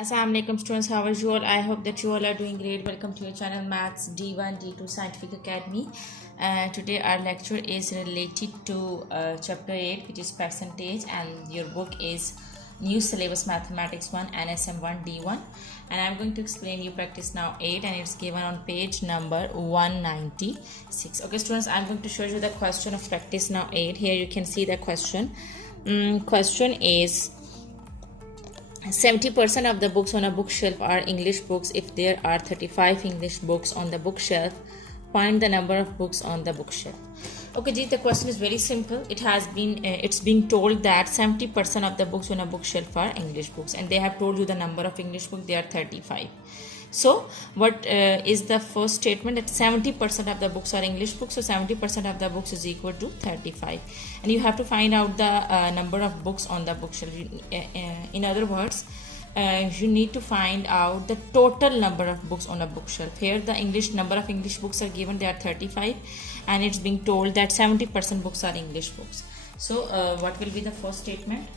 Assalamualaikum students, how are you all? I hope that you all are doing great. Welcome to your channel Maths D1 D2 Scientific Academy. Today our lecture is related to chapter 8, which is percentage, and your book is New Syllabus Mathematics 1 NSM 1 D1, and I'm going to explain you practice now 8, and it's given on page number 196. Okay students, I'm going to show you the question of practice now 8. Here you can see the question. Question is 70% of the books on a bookshelf are English books. If there are 35 English books on the bookshelf, find the number of books on the bookshelf. Okay, the question is very simple. It's being told that 70% of the books on a bookshelf are English books, and they have told you the number of English books. They are 35. So what is the first statement? That 70% of the books are English books, so 70% of the books is equal to 35, and you have to find out the number of books on the bookshelf. In other words, you need to find out the total number of books on a bookshelf. Here the number of English books are given, they are 35, and it's being told that 70% books are English books. So what will be the first statement?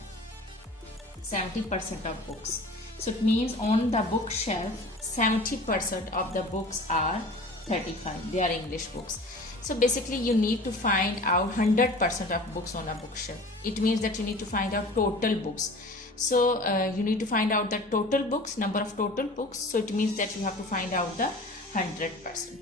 70% of books. So it means on the bookshelf 70% of the books are 35. They are English books. So basically you need to find out 100% of books on a bookshelf. It means that you need to find out total books. So you need to find out the total books, number of total books. So it means that you have to find out the 100%.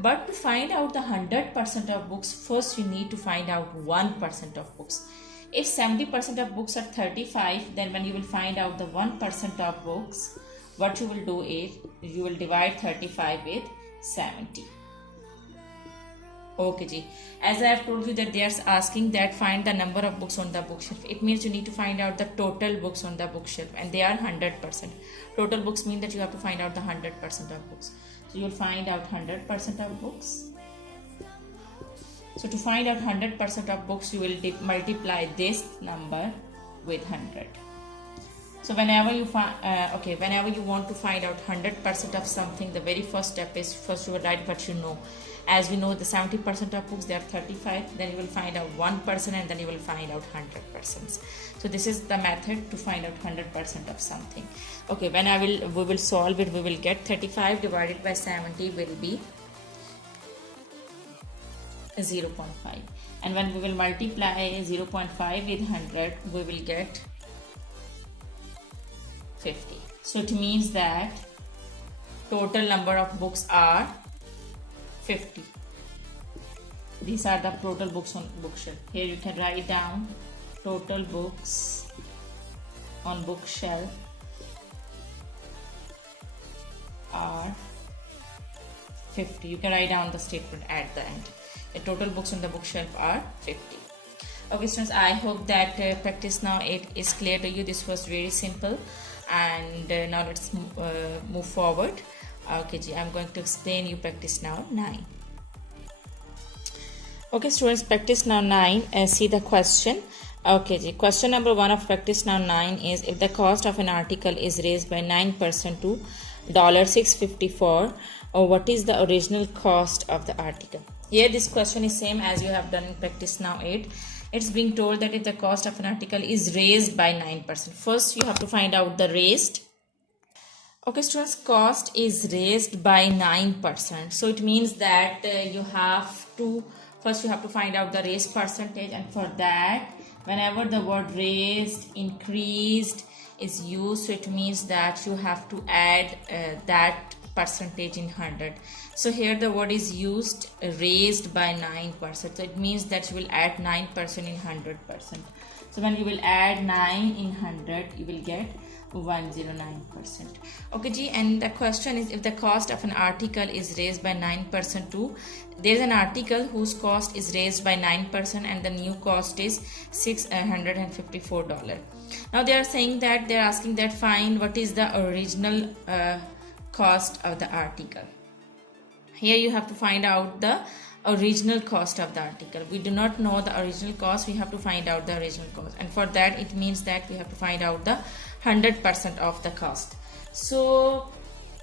But to find out the 100% of books, first you need to find out 1% of books. If 70% of books are 35, then when you will find out the 1% of books, what you will do is you will divide 35 with 70. Okay ji. As I have told you that they are asking that find the number of books on the bookshelf. It means you need to find out the total books on the bookshelf, and they are 100%. Total books mean that you have to find out the 100% of books. So you will find out 100% of books. So to find out 100% of books, you will multiply this number with 100. So whenever you whenever you want to find out 100% of something, the very first step is first you will write what you know. As we know, the 70% of books, they are 35. Then you will find out 1%, and then you will find out 100%. So this is the method to find out 100% of something. Okay, when we will solve it, we will get 35 divided by 70 will be 0.5, and when we will multiply 0.5 with 100, we will get 50. So it means that total number of books are 50. These are the total books on bookshelf. Here you can write down total books on bookshelf are 50. You can write down the statement at the end. The total books on the bookshelf are 50. Okay students, I hope that practice now 8 is clear to you. This was very simple, and now let's move forward. Okay ji, I'm going to explain you practice now 9. Okay students, practice now 9. See the question. Okay ji, question number 1 of practice now 9 is, if the cost of an article is raised by 9% to $6.54, or what is the original cost of the article? Here this question is same as you have done in practice now 8. It's being told that if the cost of an article is raised by 9%. First you have to find out the raised. Okay students, cost is raised by 9%. So it means that you have to find out the raised percentage, and for that, whenever the word raised, increased is used, so it means that you have to add that percentage in 100. So here the word is used, raised by 9%. So it means that you will add 9% in 100%. So when you will add 9 in 100, you will get 109%. Okay ji, and the question is, if the cost of an article is raised by 9% to, there is an article whose cost is raised by 9%, and the new cost is $654. Now they are saying that they are asking that find what is the original cost of the article. Here you have to find out the original cost of the article. We do not know the original cost, we have to find out the original cost, and for that it means that we have to find out the 100% of the cost. So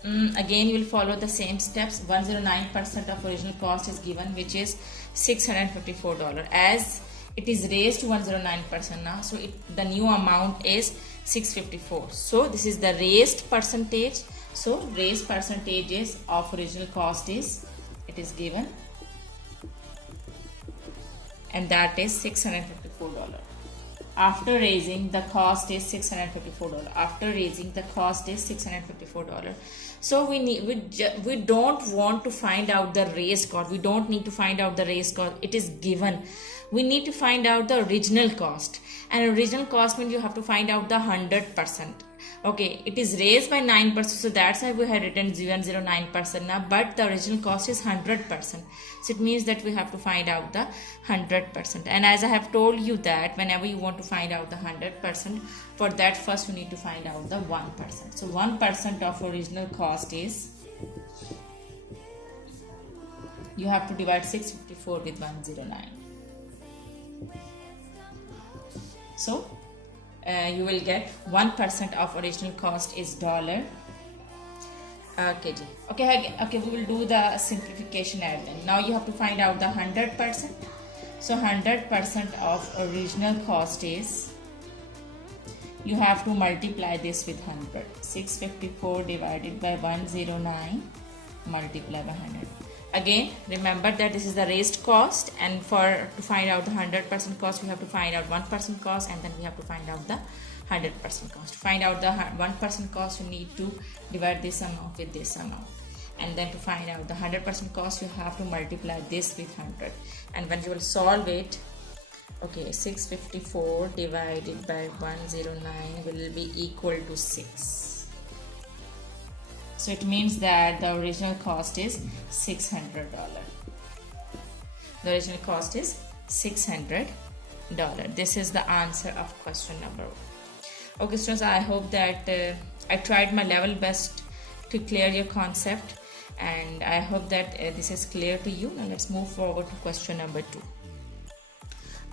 again you will follow the same steps. 109% of original cost is given, which is $654. As it is raised to 109% now, so the new amount is 654. So this is the raised percentage. So raised percentages of original cost is, it is given, and that is $654. After raising, the cost is $654. After raising, the cost is $654. So we don't want to find out the raised cost. We don't need to find out the raised cost. It is given. We need to find out the original cost. And original cost means you have to find out the 100%. Okay, it is raised by 9%, so that's why we had written 0.09% now, but the original cost is 100%. So it means that we have to find out the 100%. And as I have told you that whenever you want to find out the 100%, for that first you need to find out the 1%. So 1% of original cost is, you have to divide 654 with 109. So you will get 1% of original cost is $. Okay, we will do the simplification at then. Now you have to find out the 100%. So 100% of original cost is, you have to multiply this with 100. 654 divided by 109 multiply by 100. Again, remember that this is the raised cost, and to find out the 100% cost, we have to find out 1% cost, and then we have to find out the 100% cost. To find out the 1% cost, you need to divide this amount with this amount, and then to find out the 100% cost, you have to multiply this with 100. And when you will solve it, okay, 654 divided by 109 will be equal to 6. So it means that the original cost is $600. The original cost is $600. This is the answer of question number 1. Okay, students, I hope that I tried my level best to clear your concept, and I hope that this is clear to you. Now let's move forward to question number 2.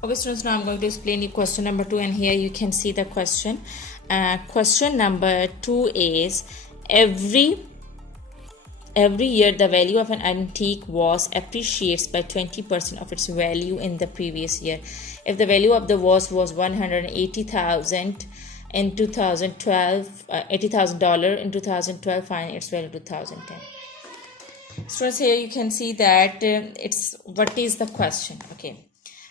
Okay, students, now I'm going to explain you question number 2, and here you can see the question. Question number 2 is, every year the value of an antique vase appreciates by 20% of its value in the previous year. If the value of the vase was $180,000 in 2012, $80,000 in 2012, find its value in 2010. Students, here you can see that what is the question? Okay,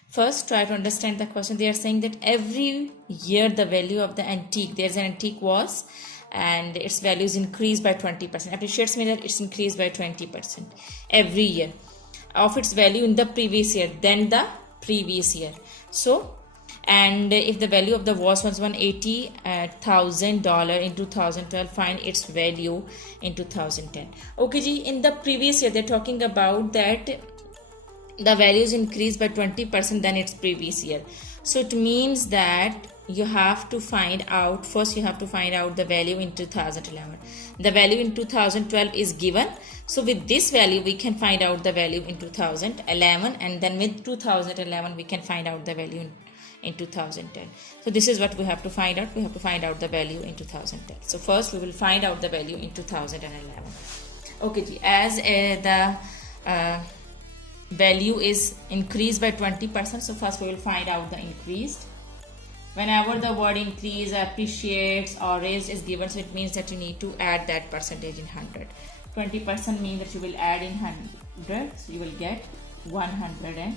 first try to understand the question. They are saying that every year the value of the antique, there's an antique vase, and its values increase by 20%. Appreciates means that it's increased by 20% every year of its value in the previous year than the previous year. So, and if the value of the vase was $180,000 in 2012, find its value in 2010. Okay, ji, in the previous year they're talking about that the values increased by 20% than its previous year. So it means that you have to find out, first you have to find out the value in 2011. The value in 2012 is given, so with this value we can find out the value in 2011, and then with 2011 we can find out the value in 2010. So this is what we have to find out. We have to find out the value in 2010. So first we will find out the value in 2011. Okay, as the value is increased by 20%, so first we will find out the increased. Whenever the word increase, appreciates, or raised is given, so it means that you need to add that percentage in 100. 20% means that you will add in 100, so you will get 120%.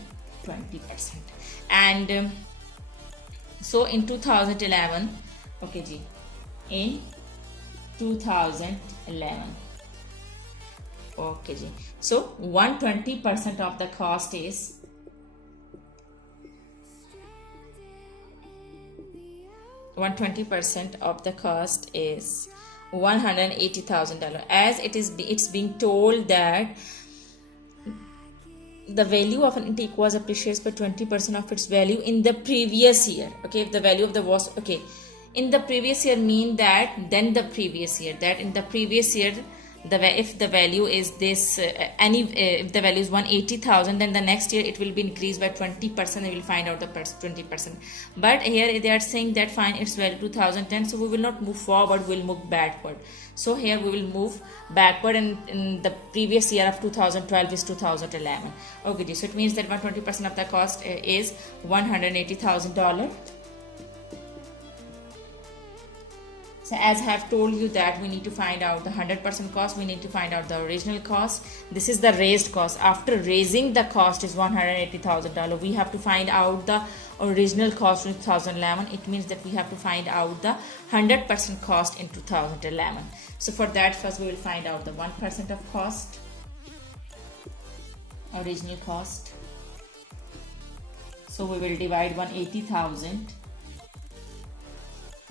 And so in 2011, okay ji, in 2011, okay ji, so 120% of the cost is 120% of the cost is $180,000. As it's being told that the value of an antique was appreciated by 20% of its value in the previous year. Okay, if the value of the was, okay, in the previous year mean that then the previous year, that in the previous year if the value is this if the value is 180,000, then the next year it will be increased by 20%. We will find out the 20%. But here they are saying that find its value 2010, so we will not move forward, we will move backward. So here we will move backward, and in the previous year of 2012 is 2011. Okay, so it means that 120% of the cost is $180,000. So as I have told you that we need to find out the 100% cost, we need to find out the original cost. This is the raised cost. After raising the cost is $180,000, we have to find out the original cost in 2011. It means that we have to find out the 100% cost in 2011. So for that, first we will find out the 1% of cost, original cost. So we will divide 180,000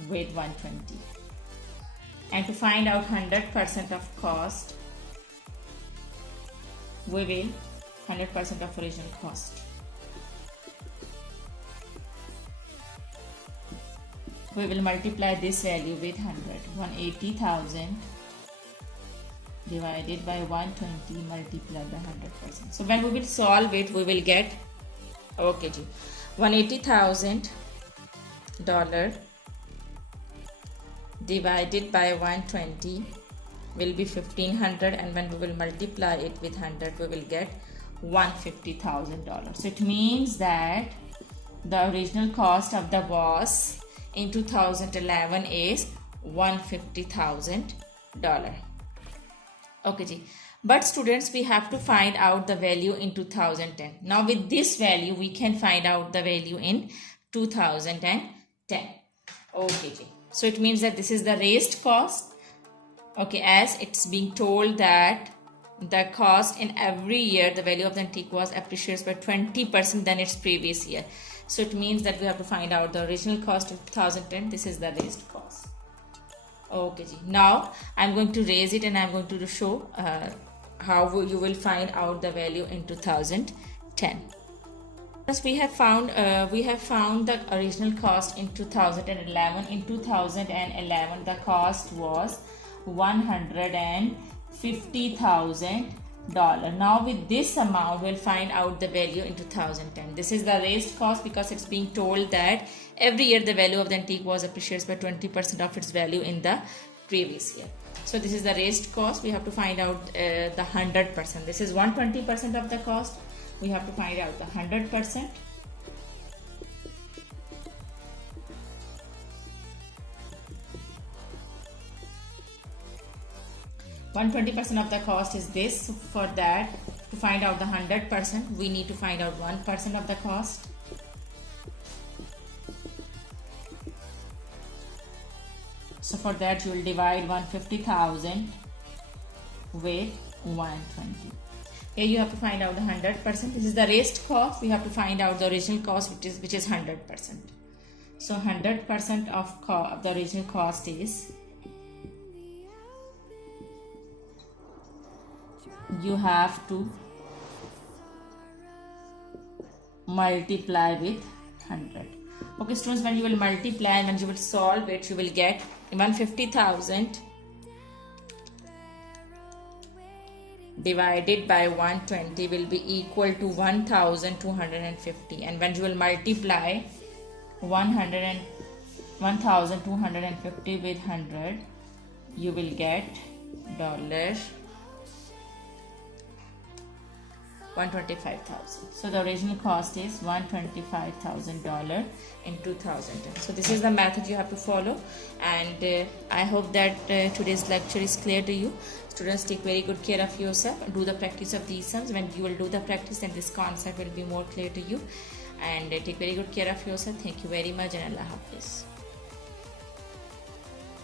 with 120. And to find out 100% of cost, we will 100% of original cost. We will multiply this value with 100. 180,000 divided by 120 multiplied by 100%. So when we will solve it, we will get, okay, $180,000 divided by 120 will be 1500, and when we will multiply it with 100, we will get $150,000. So it means that the original cost of the boss in 2011 is $150,000. Okay ji. But students, we have to find out the value in 2010. Now with this value we can find out the value in 2010. Okay ji. So it means that this is the raised cost. Okay, as it's being told that the cost in every year, the value of the antique was appreciates by 20% than its previous year. So it means that we have to find out the original cost of 2010. This is the raised cost. Okay ji. Now I'm going to raise it and I'm going to show how you will find out the value in 2010. We have found the original cost in 2011. In 2011 the cost was $150,000. Now with this amount we'll find out the value in 2010. This is the raised cost because it's being told that every year the value of the antique was appreciated by 20% of its value in the previous year. So this is the raised cost. We have to find out the 100%. This is 120% of the cost. We have to find out the 100%. $120% of the cost is this. So for that, to find out the 100%, we need to find out 1% of the cost. So for that, you will divide 150,000 with 120. Here you have to find out the 100%. This is the raised cost. We have to find out the original cost, which is 100%. So 100% of the original cost is, you have to multiply with 100. Okay students, when you will multiply and when you will solve it, you will get 150,000 divided by 120 will be equal to 1,250, and when you will multiply 1,250 with 100, you will get $125,000. So the original cost is $125,000 in 2010. So this is the method you have to follow, and I hope that today's lecture is clear to you. Students, take very good care of yourself and do the practice of these sums. When you will do the practice, then this concept will be more clear to you. And take very good care of yourself. Thank you very much, and Allah Hafiz.